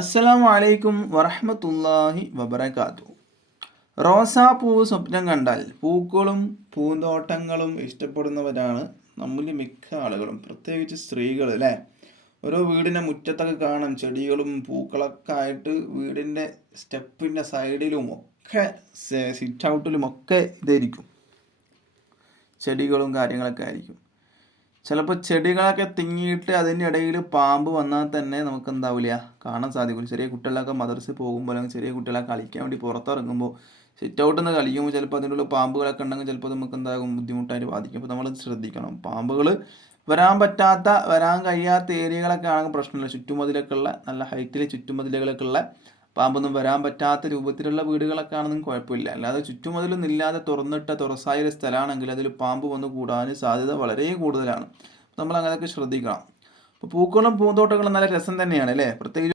അസ്സലാമു അലൈക്കും വറഹമത്തല്ലാഹി വബറകാത്തു റോസാപ്പൂവ് സ്വപ്നം കണ്ടാൽ പൂക്കളും പൂന്തോട്ടങ്ങളും ഇഷ്ടപ്പെടുന്നവരാണ് നമ്മളിൽ മിക്ക ആളുകളും പ്രത്യേകിച്ച് സ്ത്രീകൾ അല്ലേ? ഓരോ വീടിന്റെ മുറ്റത്തൊക്കെ കാണും ചെടികളും പൂക്കളൊക്കെ ആയിട്ട് വീടിന്റെ സ്റ്റെപ്പിന്റെ സൈഡിലും ഒക്കെ സിറ്റ് ഔട്ടിലും ഒക്കെ ഇതായിരിക്കും. ചെടികളും കാര്യങ്ങളൊക്കെ ആയിരിക്കും. ചിലപ്പോൾ ചെടികളൊക്കെ തിങ്ങിയിട്ട് അതിന്റെ ഇടയിൽ പാമ്പ് വന്നാൽ തന്നെ നമുക്ക് എന്താവില്ല കാണാൻ സാധിക്കും ചെറിയ കുട്ടികളൊക്കെ മദർസിൽ പോകുമ്പോൾ അല്ലെങ്കിൽ ചെറിയ കുട്ടികളെ കളിക്കാൻ വേണ്ടി പുറത്തിറങ്ങുമ്പോൾ സിറ്റ് ഔട്ടിൽ നിന്ന് കളിക്കുമ്പോൾ ചിലപ്പോൾ അതിന്റെ ഉള്ളിൽ പാമ്പുകളൊക്കെ ഉണ്ടെങ്കിൽ ചിലപ്പോൾ നമുക്ക് എന്താകും ബുദ്ധിമുട്ടായിട്ട് ബാധിക്കും. അപ്പോൾ നമ്മൾ ശ്രദ്ധിക്കണം. പാമ്പുകൾ വരാൻ പറ്റാത്ത വരാൻ കഴിയാത്ത ഏരിയകളൊക്കെ ആണെങ്കിൽ പ്രശ്നമില്ല. ചുറ്റുമതിലൊക്കെ ഉള്ള നല്ല ഹൈറ്റിൽ ചുറ്റുമതിലുകളൊക്കെ ഉള്ള പാമ്പൊന്നും വരാൻ പറ്റാത്ത രൂപത്തിലുള്ള വീടുകളൊക്കെ ആണെന്നും കുഴപ്പമില്ല. അല്ലാതെ ചുറ്റുമതിലൊന്നും ഇല്ലാതെ തുറന്നിട്ട തുറസായ ഒരു സ്ഥലമാണെങ്കിൽ അതിൽ പാമ്പ് വന്ന് കൂടാൻ സാധ്യത വളരെ കൂടുതലാണ്. നമ്മൾ അങ്ങനെയൊക്കെ ശ്രദ്ധിക്കണം. അപ്പോൾ പൂക്കളും പൂന്തോട്ടങ്ങളും നല്ല രസം തന്നെയാണ് അല്ലേ? പ്രത്യേകിച്ച്